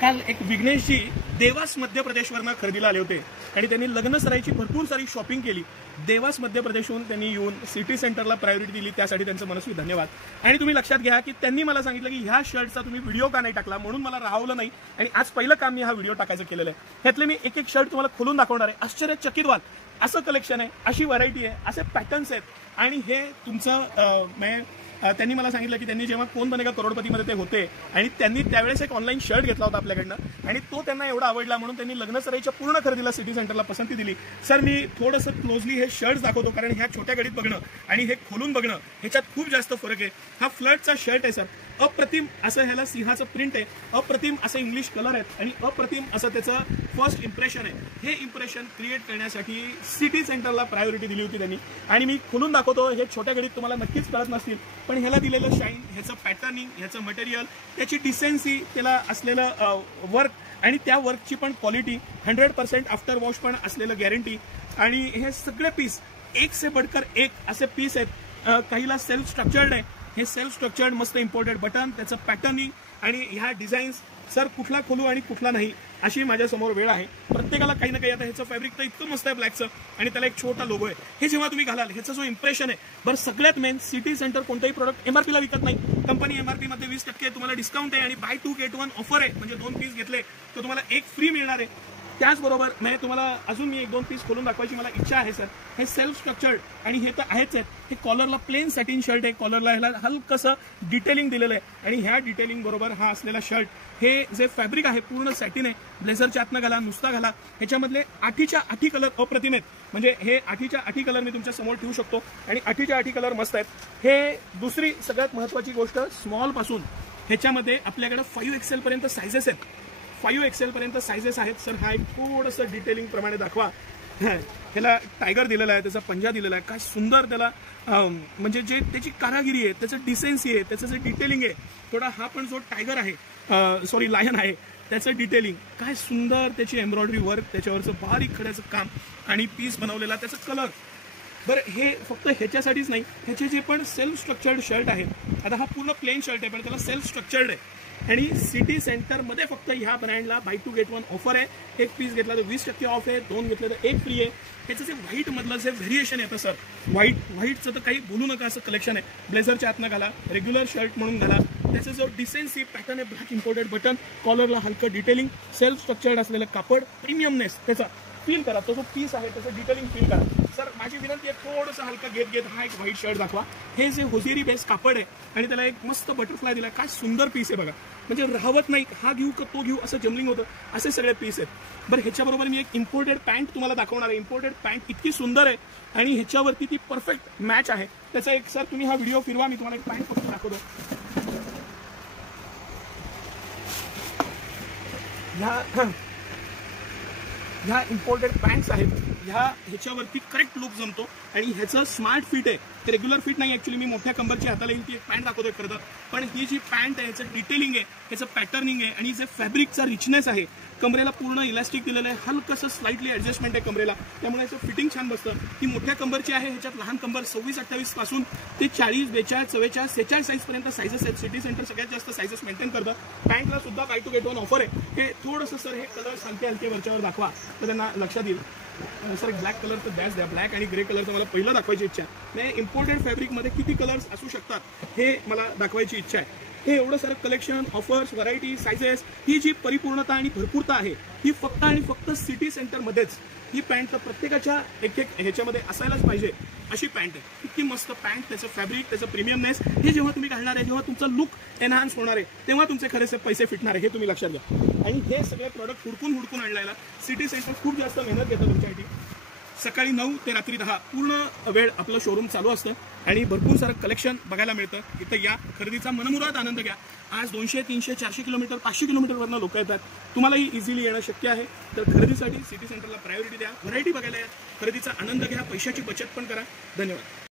काल एक विघ्नेशजी देवास मध्य प्रदेशवरनं खरेदीला आले होते आणि त्यांनी लग्न सराईची भरपूर सारी शॉपिंग केली। देवास मध्य प्रदेशहून त्यांनी येऊन सिटी सेंटरला प्रायोरिटी दिली, त्यासाठी त्यांचं मनस्वी धन्यवाद। आणि तुम्ही लक्षात घ्या की त्यांनी मला सांगितलं की ह्या शर्टचा तुम्ही व्हिडिओ का नाही टाकला, म्हणून मला राहवलं नाही आणि आज पहिलं काम मी हा व्हिडिओ टाकायचं केलेलं आहे। ह्यातले मी एक एक शर्ट तुम्हाला खोलून दाखवणार आहे। आश्चर्यचकित व्हाल असं कलेक्शन आहे, अशी व्हरायटी आहे, असे पॅटर्न्स आहेत आणि हे तुमचं त्यांनी मला सांगितलं की त्यांनी जेव्हा कोण बनेगा करोडपतीमध्ये ते होते आणि त्यांनी त्यावेळेस एक ऑनलाईन शर्ट घेतला होता आपल्याकडनं आणि तो त्यांना एवढा आवडला म्हणून त्यांनी लग्न सराईच्या पूर्ण खरेदीला सिटी सेंटरला पसंती दिली। सर मी थोडंसं क्लोजली हे शर्ट्स दाखवतो कारण ह्या छोट्या घडीत बघणं आणि हे खोलून बघणं ह्याच्यात खूप जास्त फरक आहे। हा फ्लर्टचा शर्ट आहे सर, अप्रतिम असं ह्याला सिंहाचं प्रिंट आहे, अप्रतिम असं इंग्लिश कलर आहेत आणि अप्रतिम असं त्याचं फर्स्ट इम्प्रेशन आहे। हे इम्प्रेशन क्रिएट करण्यासाठी सिटी सेंटरला प्रायोरिटी दिली होती त्यांनी आणि मी खोलून दाखवतो। हे छोट्या घडीत तुम्हाला नक्कीच कळत नसतील पण ह्याला दिलेलं शाईन, ह्याचं पॅटर्निंग, ह्याचं मटेरियल, त्याची डिसेन्सी, त्याला असलेलं वर्क आणि त्या वर्कची पण क्वालिटी 100% आफ्टर वॉश पण असलेलं गॅरंटी आणि हे सगळे पीस एक से बढ़कर एक असे पीस आहेत। काहीला सेल्फ स्ट्रक्चर्ड आहे, हे सेल्फ स्ट्रक्चर्ड मस्त इम्पोर्टेड बटन, त्याचं पॅटर्निंग आणि ह्या डिझाईन्स सर कुठला खोलू आणि कुठला नाही अशी माझ्यासमोर वेळ आहे। प्रत्येकाला काही ना काही, आता ह्याचं फॅब्रिक तर इतकं मस्त आहे ब्लॅकचं आणि त्याला एक छोटा लोगो आहे। हे जेव्हा तुम्ही घालाल ह्याचा जो इम्प्रेशन आहे, बरं सगळ्यात मेन सिटी सेंटर कोणताही प्रोडक्ट एमआरपीला विकत नाही, कंपनी एमआरपी मध्ये 20% तुम्हाला डिस्काउंट आहे आणि बाय 2 गेट 1 ऑफर आहे, म्हणजे 2 पीस घेतले तर तुम्हाला एक फ्री मिळणार आहे। त्याचबरोबर मी तुम्हाला अजून एक दोन पीस खोलून दाखवायची मला इच्छा आहे सर। हे सेल्फ स्ट्रक्चर्ड आणि हे तर आहेच आहेत। हे कॉलरला प्लेन सॅटिन शर्ट आहे, कॉलरला ह्याला हलकसं डिटेलिंग दिलेलं आहे आणि ह्या डिटेलिंग बरोबर हा असलेला शर्ट, हे जे फॅब्रिक आहे पूर्ण सॅटिन आहे। ब्लेझरच्या आतनं घाला, नुसता घाला, ह्याच्यामधले 8च्या 8 कलर अप्रतिम आहेत, म्हणजे हे 8च्या 8 कलर मी तुमच्या समोर ठेवू शकतो आणि 8च्या 8 कलर मस्त आहेत। हे दुसरी सगळ्यात महत्त्वाची गोष्ट, स्मॉल पासून ह्याच्यामध्ये आपल्याकडे 5XL पर्यंत सायझेस आहेत, 5XL पर्यंत सायझेस आहेत सर। हा एक थोडंसं डिटेलिंग प्रमाणे दाखवा। ह्याला टायगर दिलेला आहे, त्याचा पंजा दिलेला आहे, काय सुंदर त्याला म्हणजे जे त्याची कारागिरी आहे, त्याचं डिसेन्सी आहे, त्याचं जे डिटेलिंग आहे, थोडा हा पण जो टायगर आहे, सॉरी लायन आहे, त्याचं डिटेलिंग काय सुंदर, त्याची एम्ब्रॉयडरी वर्क, त्याच्यावरचं बारीक खड्याचं काम आणि पीस बनवलेला त्याचा कलर। बरं हे फक्त ह्याच्यासाठीच नाही, ह्याचे जे पण सेल्फ स्ट्रक्चर्ड शर्ट आहे, आता हा पूर्ण प्लेन शर्ट आहे पण त्याला सेल्फ स्ट्रक्चर्ड आहे आणि सिटी सेंटरमध्ये फक्त ह्या ब्रँडला बाय 2 गेट 1 ऑफर आहे। एक पीस घेतला तर 20% ऑफ आहे, 2 घेतले तर 1 फ्री आहे। त्याचं जे व्हाईट मधलं जे व्हेरिएशन येतं सर, व्हाईटचं तर काही बोलू नका असं कलेक्शन आहे। ब्लेझरच्या आतनं घाला, रेग्युलर शर्ट म्हणून घाला, त्याचं जो डिसेन्सी पॅटर्न आहे, ब्लॅक इम्पोर्टेड बटन, कॉलरला हलकं डिटेलिंग, सेल्फ स्ट्रक्चर्ड असलेलं कापड, प्रीमियमनेस त्याचा फील करा, तो जो पीस आहे त्याचं डिटेलिंग फील करा। सर माझी विनंती आहे थोडंसं हलका घेत हा एक व्हाईट शर्ट दाखवा। हे जे होजेरी बेस कापड आहे आणि त्याला एक मस्त बटरफ्लाय दिला, काय सुंदर पीस आहे बघा, म्हणजे राहवत नाही हा घेऊ का तो घेऊ असं जमलिंग होतं, असे सगळे पीस आहेत। बरं ह्याच्याबरोबर मी एक इम्पोर्टेड पॅन्ट तुम्हाला दाखवणार आहे। इम्पोर्टेड पॅन्ट इतकी सुंदर आहे आणि ह्याच्यावरती ती परफेक्ट मॅच आहे। त्याचा एक सर तुम्ही हा व्हिडिओ फिरवा, मी तुम्हाला एक पॅन्ट फक्त दाखवतो। ह्या इम्पोर्टेड पॅन्ट्स आहेत, ह्याच्यावरती करेक्ट लुक जमतो आणि ह्याचं स्मार्ट फिट आहे, हे रेग्युलर फिट नाही। ॲक्च्युली मी मोठ्या कंबरची हाताला येईल ती एक पॅन्ट दाखवतोय खरं तर, पण ही जी पॅन्ट आहे ह्याचं डिटेलिंग आहे, ह्याचं पॅटर्निंग आहे आणि जे फॅब्रिकचा रिचनेस आहे, कमरेला पूर्ण इलास्टिक दिलेलं आहे, हलकसं स्लाइटली ॲडजस्टमेंट आहे कमरेला, त्यामुळे याचं फिटिंग छान बसतं। ही मोठ्या कंबरची आहे, ह्याच्यात लहान कंबर 26-28 पासून ते 40, 42, 44, 46 साईजपर्यंत साईजेस आहेत। सिटी सेंटर सगळ्यात जास्त साईजेस मेंटेन करतं। पॅन्टला सुद्धा बाय 2 गेट 1 ऑफर आहे। हे थोडंसं सर हे कलर्स हलके वरच्यावर दाखवा तर त्यांना लक्षात येईल। सर ब्लॅक कलर तर बॅच द्या, ब्लॅक आणि ग्रे कलरचं मला पहिलं दाखवायची इच्छा आहे। नाही इम्पोर्टेड फॅब्रिकमध्ये किती कलर्स असू शकतात हे मला दाखवायची इच्छा आहे। हे एवढं सारं कलेक्शन, ऑफर्स, व्हरायटी, सायझेस, ही जी परिपूर्णता आणि भरपूरता आहे ही फक्त आणि फक्त सिटी सेंटरमध्येच। ही पॅन्ट तर प्रत्येकाच्या एक ह्याच्यामध्ये असायलाच पाहिजे अशी पॅन्ट आहे। इतकी मस्त पॅन्ट, त्याचं फॅब्रिक, त्याचं प्रीमियमनेस, हे जेव्हा तुम्ही घालणार आहे, जेव्हा तुमचा लुक एनहान्स होणार आहे, तेव्हा तुमचे खरेसे पैसे फिटणार आहे, हे तुम्ही लक्षात घ्या। आणि हे सगळे प्रोडक्ट हुडकून आणल्याला सिटी सेंटर खूप जास्त मेहनत घेतं तुमच्यासाठी। सकाळी 9 ते रात्री 10 पूर्ण वेळ आपलं शोरूम चालू असतं आणि भरपूर सारं कलेक्शन बघायला मिळतं। इथं या, खरेदीचा मनमुराद आनंद घ्या। आज 200, 300, 400 किलोमीटर, 500 किलोमीटरवरनं लोक येतात, तुम्हालाही इझिली येणं शक्य आहे। तर खरेदीसाठी सिटी सेंटरला प्रायोरिटी द्या, व्हरायटी बघायला या, खरेदीचा आनंद घ्या, पैशाची बचत पण करा। धन्यवाद।